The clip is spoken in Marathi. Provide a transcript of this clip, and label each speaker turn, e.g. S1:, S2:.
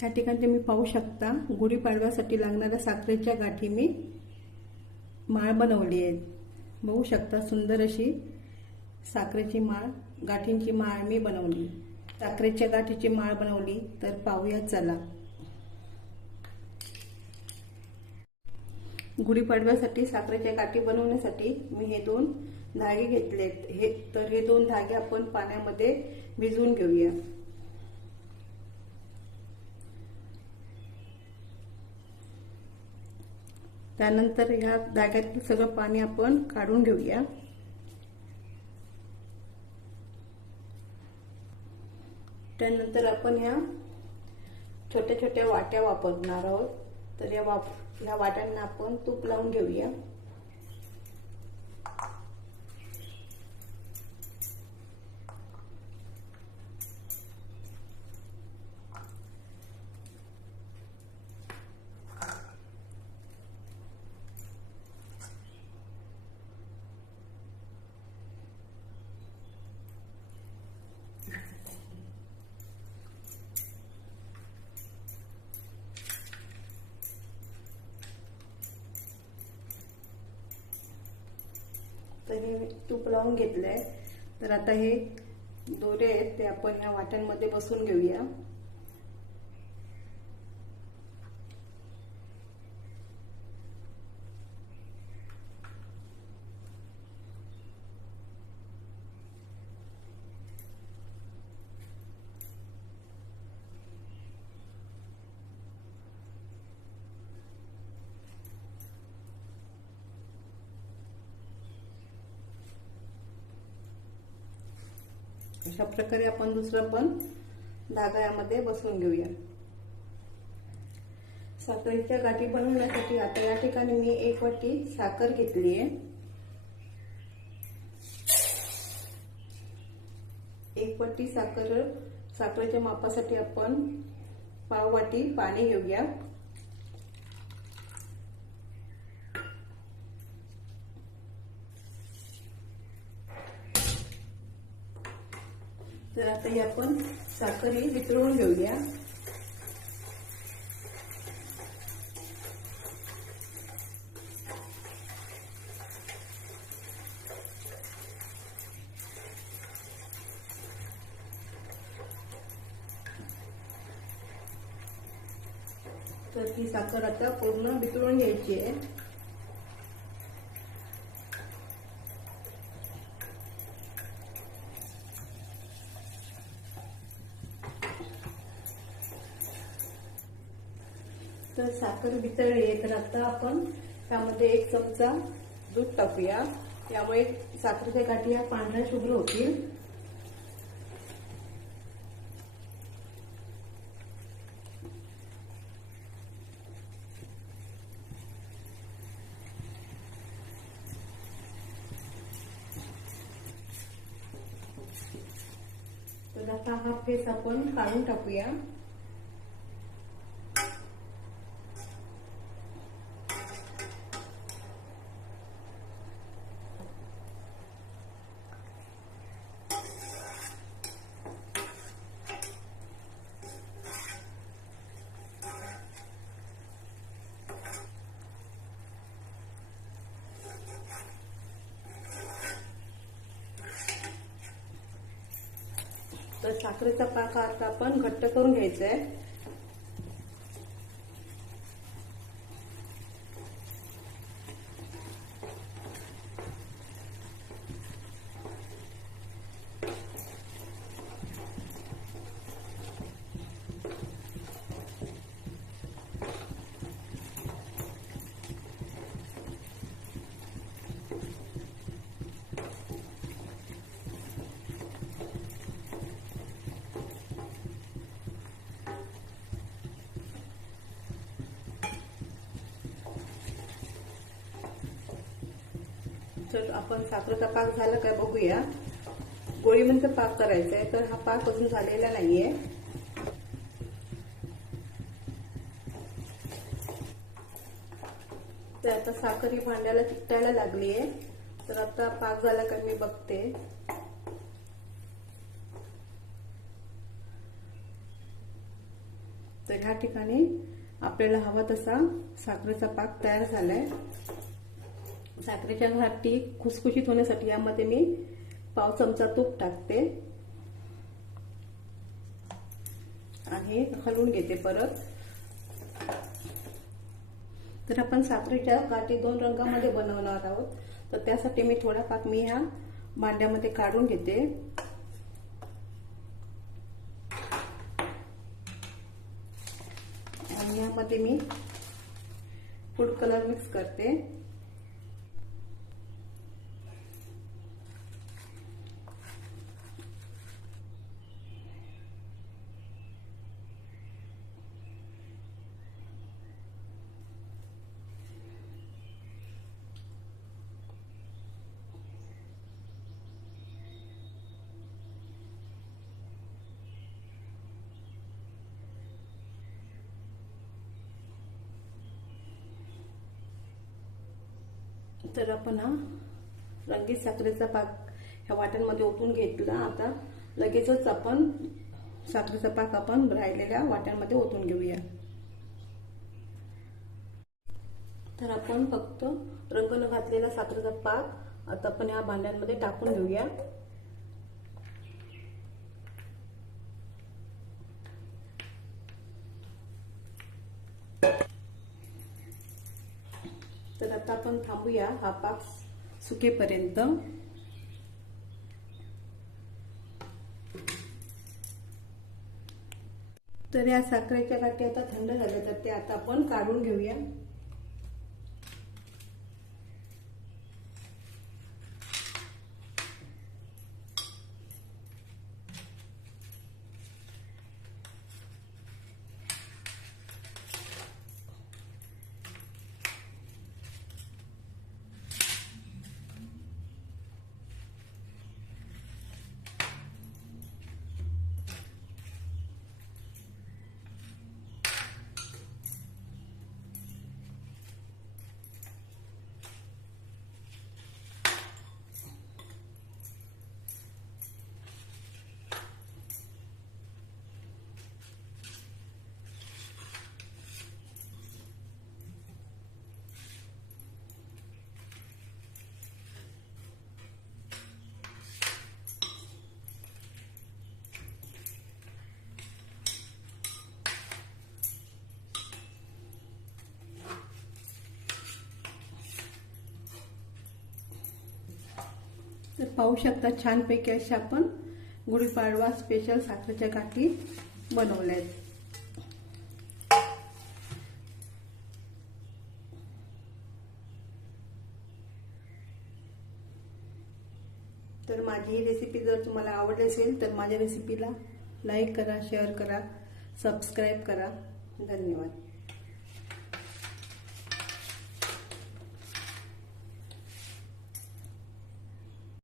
S1: ह्या ठिकाणी तुम्ही पाहू शकता गुढीपाडव्यासाठी लागणाऱ्या साखरेच्या गाठी मी माळ बनवली आहे बघू शकता सुंदर अशी साखरेची माळ गाठींची माळ मी बनवली. साखरेच्या गाठीची माळ बनवली तर पाहूया चला. गुढीपाडव्यासाठी साखरेच्या गाठी बनवण्यासाठी मी हे दोन धागे घेतलेत. हे तर हे दोन धागे आपण पाण्यामध्ये भिजवून घेऊया. त्यानंतर ह्या धाग्यातील सगळं पाणी आपण काढून घेऊया. त्यानंतर आपण ह्या छोट्या छोट्या वाट्या वापरणार आहोत. तर या वाप ह्या वाट्यांना आपण तूप लावून घेऊया. तर हे तूप लावून घेतलंय. तर आता हे दोरे आहेत ते आपण ह्या वाट्यांमध्ये बसून घेऊया. अशा प्रकारे आपण दुसरा पण धागा यामध्ये बसवून घेऊया. साखरेच्या गाठी बनवण्यासाठी आता या ठिकाणी मी एक वाटी साखर घेतली आहे. एक वाटी साखर साखरेच्या मापासाठी आपण पाव वाटी पाणी घेऊया. तर आता ही आपण साखर ही वितळून घेऊया. तर ती साखर आता पूर्ण वितळून घ्यायची आहे. तर साखर वितळली आहे तर आता आपण त्यामध्ये एक चमचा दूध टाकूया. त्यामुळे साखरेच्या गाठी ह्या पांढऱ्या शुभ्र होतील. तर आता हा फेस आपण काढून टाकूया. तर साखरेचा पाक आता आपण घट्ट करून घ्यायचा आहे. तर आपण साखरेचा पाक झाला काय बघूया. गोळीमध्ये म्हणजे पाक करायचा आहे तर हा पाक अजून झालेला नाहीये. तर आता साखर ही भांड्याला चिकटायला लागली आहे तर आता पाक झाला का मी बघते. तर ह्या ठिकाणी आपल्याला हवा तसा साखरेचा पाक तयार झालाय. साखरेच्या घाटी खुसखुशीत होण्यासाठी यामध्ये मी पाव चमचा तूप टाकते. आणि हलवून घेते परत. तर आपण साखरेच्या गाठी दोन रंगामध्ये बनवणार आहोत. तर त्यासाठी मी थोडा पाक मी ह्या भांड्यामध्ये काढून घेते. आणि यामध्ये मी फूड कलर मिक्स करते. तर आपण हा रंगीत साखरेचा पाक ह्या वाट्यांमध्ये ओतून घेतला. आता लगेचच आपण साखरेचा पाक आपण राहिलेल्या वाट्यांमध्ये ओतून घेऊया. तर आपण फक्त रंग न घातलेला साखरेचा पाक आता आपण ह्या भांड्यांमध्ये टाकून घेऊया. तर आता आपण थांबूया. हा पाक सुकेपर्यंत. तर या साखरेच्या गाठी आता थंड झाल्या तर ते आता आपण काढून घेऊया. तर पाहू शकता छानपैकी अशा आपण गुढीपाडवा स्पेशल साखरेच्या गाठी बनवल्या आहेत तर माझी ही रेसिपी जर तुम्हाला आवडली असेल तर माझ्या रेसिपीला लाईक करा शेअर करा सबस्क्राईब करा. धन्यवाद.